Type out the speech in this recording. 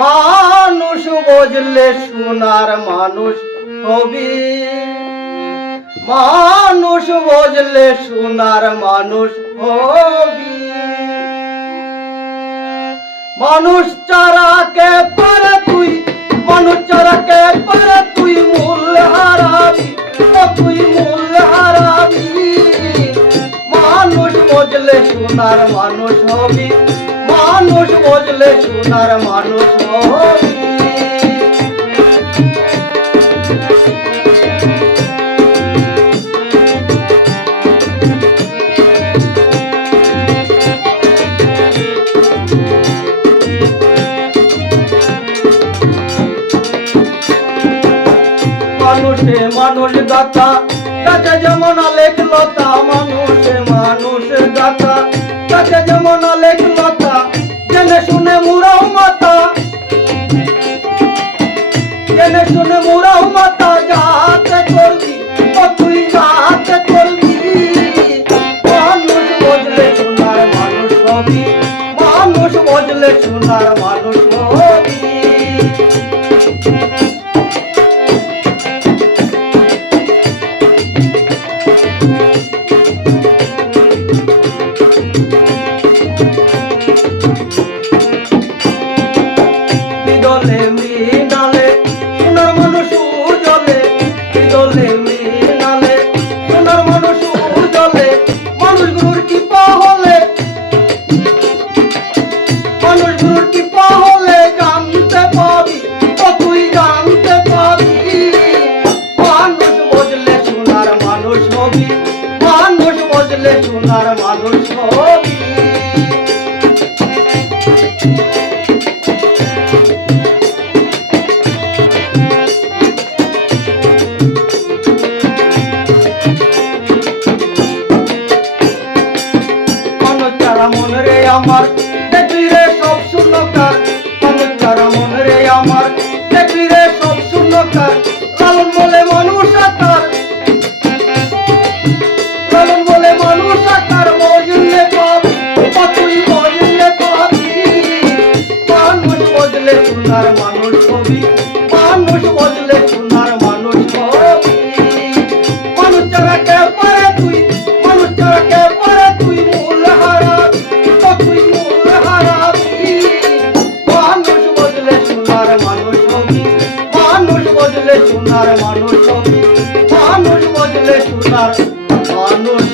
মানুষ বুঝলে সোনার মানুষ হবি, মানুষ বুঝলে সোনার মানুষ হবি। মানুষ চারাকে পারে তুই, মানুষ চারাকে পারে তুই মূল হারাবি, তুই মূল হারাবি। মানুষ বুঝলে সোনার মানুষ হবি, মানুষ বুঝলে সোনার মানুষ হবি। মানুষে মানুষ দাতা, কাছে যেমন আলেখ লতা। মানুষে মানুষ দাতা, কাছে যেমন আলেখ লতা। জেনে শুনে মুরাও মাতা, জেনে শুনে মুরাও মাতা। যাতে করবি তুই যাতে করবি। মানুষ বুঝলে সোনার মানুষ হবি, মানুষ বুঝলে সোনার মানুষ হবি। বিদলে মৃণালে সোনার মানুষ উজলে, বিদলে মৃণালে সোনার মানুষ উজলে। মানুষ গুরুর কৃপা হলে, মানুষ গুরুর কৃপা হলে জানতে পাবি, তুই জানতে পাবি। মানুষ বুঝলে সোনার মানুষ হবি, মানুষ বুঝলে সোনার মানুষ হবি। মন রে আমার দেখবি রে সব শূন্যকার, মানুষ মন রে আমার দেখবি রে সব শূন্যকার। লালন বলে মানুষ আকার, লালন বলে মানুষ আকার। বুঝলে পাবি তুই বুঝলে পাবি। মানুষ বুঝলে সোনার মানুষ হবি, মানুষ বুঝলে সোনার মানুষ হবি। মানুষ চারাকে পারে তুই, মানুষ চারাকে পারে তুই মূল হারাবি, তুই মূল হারাবি। মানুষ বুঝলে সোনার মানুষ হবি, মানুষ বুঝলে সোনার মানুষ হবি, মানুষ বুঝলে সোনার মানুষ।